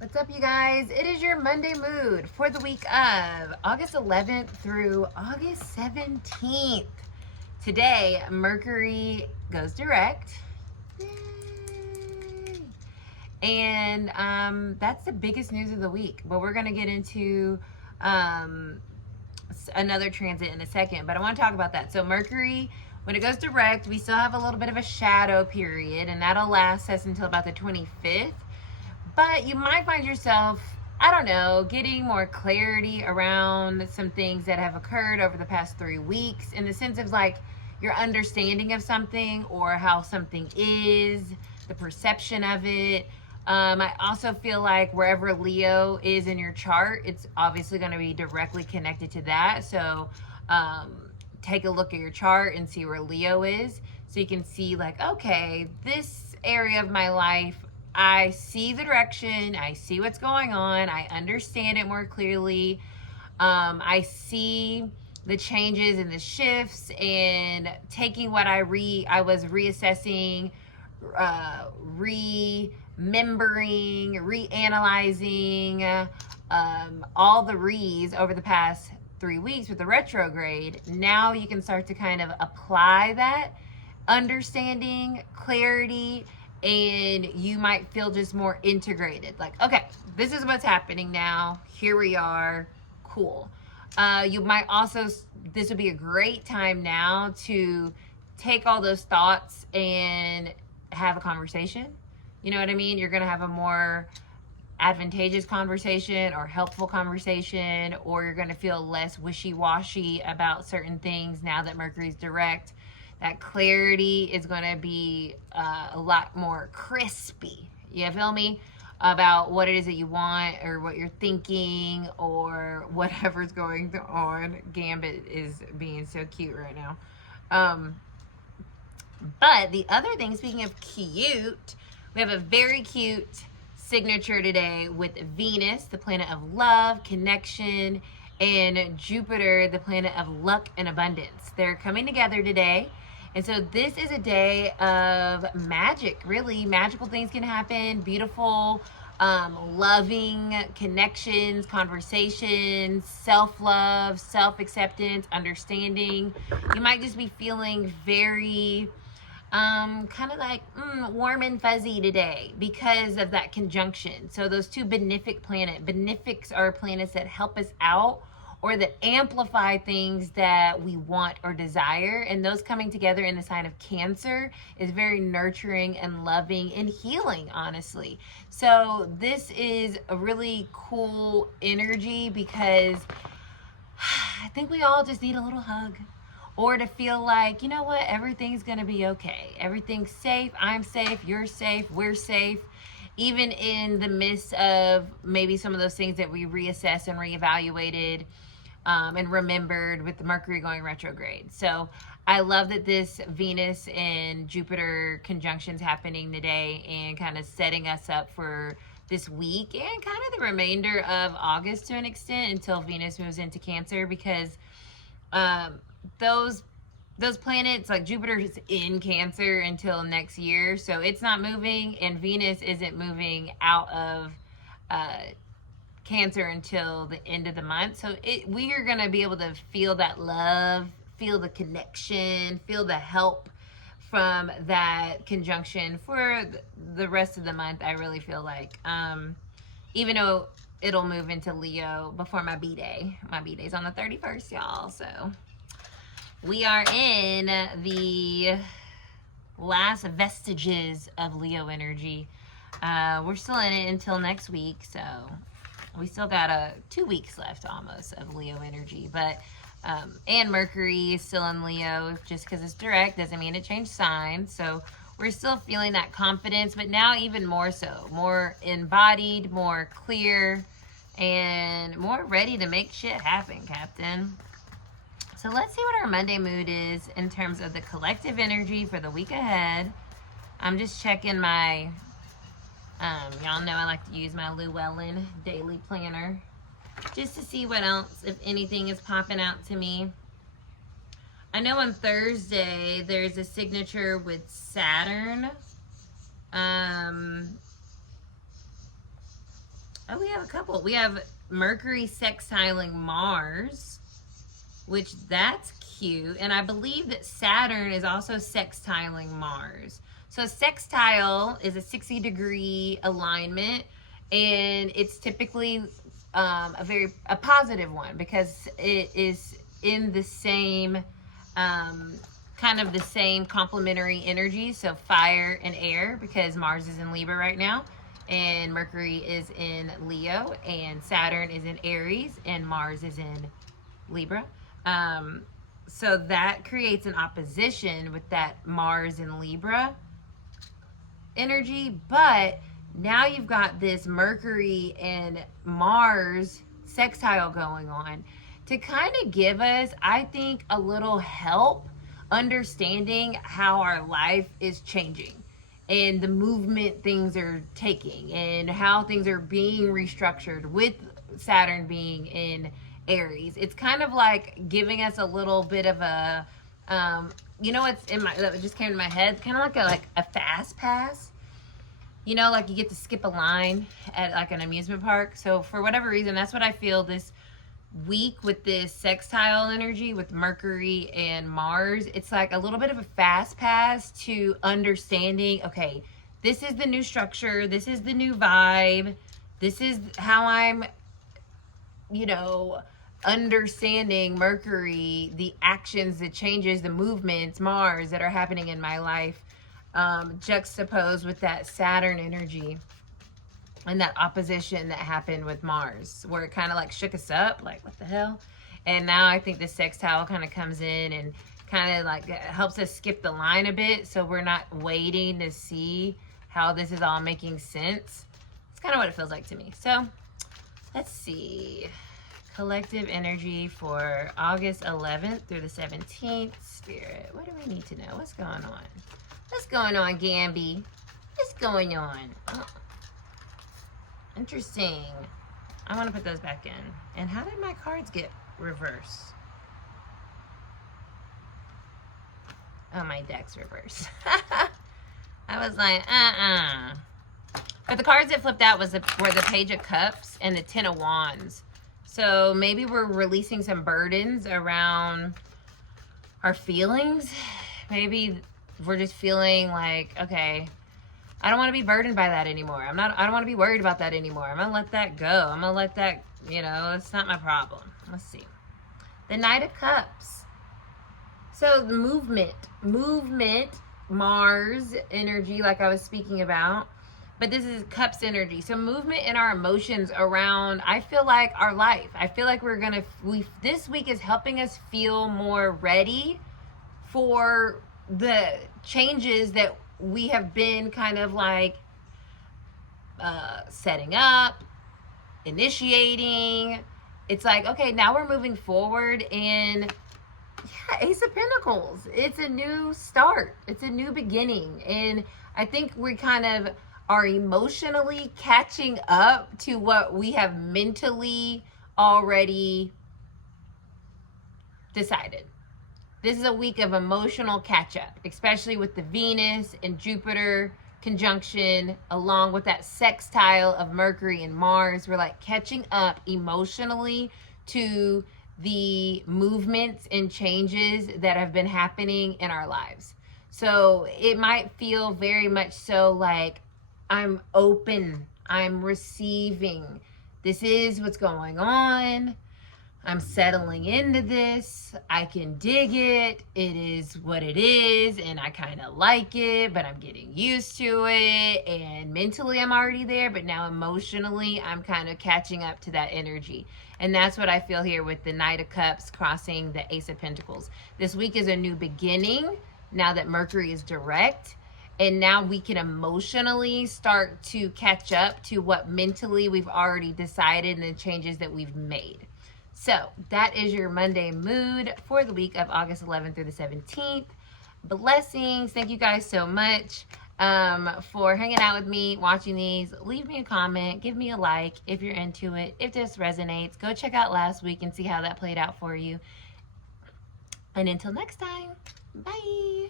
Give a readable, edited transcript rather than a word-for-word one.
What's up, you guys? It is your Monday mood for the week of August 11th through August 17th. Today, Mercury goes direct. Yay! And that's the biggest news of the week. But we're going to get into another transit in a second. But I want to talk about that. So, Mercury, when it goes direct, we still have a little bit of a shadow period, and that'll last us until about the 25th. But you might find yourself, I don't know, getting more clarity around some things that have occurred over the past 3 weeks, in the sense of like your understanding of something or how something is, the perception of it. I also feel like wherever Leo is in your chart, it's obviously going to be directly connected to that. So take a look at your chart and see where Leo is, so you can see like, okay, this area of my life, I see the direction, I see what's going on, I understand it more clearly. I see the changes and the shifts, and taking what I was reassessing, remembering, reanalyzing, all the re's over the past 3 weeks with the retrograde. Now you can start to kind of apply that understanding, clarity, and you might feel just more integrated. Like, okay, this is what's happening now. Here we are. Cool. You might also, this would be a great time now to take all those thoughts and have a conversation. You know what I mean? You're going to have a more advantageous conversation or helpful conversation, or you're going to feel less wishy-washy about certain things now that Mercury's direct. That clarity is going to be a lot more crispy. You feel me? About what it is that you want or what you're thinking or whatever's going on. Gambit is being so cute right now. But the other thing, speaking of cute, we have a very cute signature today with Venus, the planet of love, connection, and Jupiter, the planet of luck and abundance. They're coming together today. And so this is a day of magic, really. Magical things can happen, beautiful, loving connections, conversations, self-love, self-acceptance, understanding. You might just be feeling very kind of like warm and fuzzy today because of that conjunction. So those two benefic benefics are planets that help us out or that amplify things that we want or desire, and those coming together in the sign of Cancer is very nurturing and loving and healing, honestly. So this is a really cool energy because I think we all just need a little hug, or to feel like, you know what, everything's gonna be okay. Everything's safe, I'm safe, you're safe, we're safe, even in the midst of maybe some of those things that we reassessed and reevaluated and remembered with the Mercury going retrograde. So I love that this Venus and Jupiter conjunction's happening today and kind of setting us up for this week and kind of the remainder of August to an extent until Venus moves into Cancer, because those planets, like Jupiter is in Cancer until next year, so it's not moving, and Venus isn't moving out of Cancer until the end of the month. So we are going to be able to feel that love, feel the connection, feel the help from that conjunction for the rest of the month. I really feel like, even though it'll move into Leo before my B-Day. My B-Day's on the 31st, y'all. So we are in the last vestiges of Leo energy. We're still in it until next week, so we still got 2 weeks left almost of Leo energy. But and Mercury is still in Leo. Just because it's direct doesn't mean it changed signs. So we're still feeling that confidence, but now even more so, more embodied, more clear, and more ready to make shit happen, Captain. So let's see what our Monday mood is in terms of the collective energy for the week ahead. I'm just checking my, y'all know I like to use my Llewellyn daily planner just to see what else, if anything, is popping out to me. I know on Thursday there's a signature with Saturn. Oh, we have a couple. We have Mercury sextiling Mars, which that's cute. And I believe that Saturn is also sextiling Mars. So sextile is a 60-degree alignment, and it's typically a positive one because it is in the same kind of the same complementary energy. So fire and air, because Mars is in Libra right now, and Mercury is in Leo, and Saturn is in Aries, and Mars is in Libra. So that creates an opposition with that Mars and Libra energy. But now you've got this Mercury and Mars sextile going on to kind of give us, I think, a little help understanding how our life is changing and the movement things are taking and how things are being restructured with Saturn being in Aries. It's kind of like giving us a little bit of a, you know, what's in my, that just came to my head, kind of like a fast pass. You know, like you get to skip a line at like an amusement park. So for whatever reason, that's what I feel this week with this sextile energy with Mercury and Mars. It's like a little bit of a fast pass to understanding, okay, this is the new structure, this is the new vibe, this is how I'm, you know, understanding Mercury, the actions, the changes, the movements, Mars that are happening in my life, juxtaposed with that Saturn energy and that opposition that happened with Mars, where it kind of like shook us up, like what the hell? And now I think the sextile kind of comes in and kind of like helps us skip the line a bit, so we're not waiting to see how this is all making sense. It's kind of what it feels like to me. So let's see. Collective energy for August 11th through the 17th. Spirit, what do we need to know? What's going on? What's going on, Gamby? What's going on? Oh. Interesting. I want to put those back in. And how did my cards get reversed? Oh, my deck's reversed. I was like, But the cards that flipped out were the Page of Cups and the Ten of Wands. So maybe we're releasing some burdens around our feelings. Maybe we're just feeling like, okay, I don't want to be burdened by that anymore. I don't want to be worried about that anymore. I'm going to let that go. I'm going to let that, you know, it's not my problem. Let's see. The Knight of Cups. So the movement, Mars energy, like I was speaking about. But this is Cups energy. So movement in our emotions around, I feel like, our life. I feel like this week is helping us feel more ready for the changes that we have been kind of like setting up, initiating. It's like, okay, now we're moving forward, and yeah, Ace of Pentacles. It's a new start. It's a new beginning. And I think we kind of are emotionally catching up to what we have mentally already decided. This is a week of emotional catch-up, especially with the Venus and Jupiter conjunction, along with that sextile of Mercury and Mars. We're like catching up emotionally to the movements and changes that have been happening in our lives. So it might feel very much so like I'm open, I'm receiving. This is what's going on. I'm settling into this. I can dig it. It is what it is, and I kind of like it, but I'm getting used to it. And mentally, I'm already there, but now emotionally, I'm kind of catching up to that energy. And that's what I feel here with the Knight of Cups crossing the Ace of Pentacles. This week is a new beginning now that Mercury is direct. And now we can emotionally start to catch up to what mentally we've already decided and the changes that we've made. So that is your Monday mood for the week of August 11th through the 17th. Blessings. Thank you guys so much for hanging out with me, watching these. Leave me a comment. Give me a like if you're into it. If this resonates, go check out last week and see how that played out for you. And until next time, bye.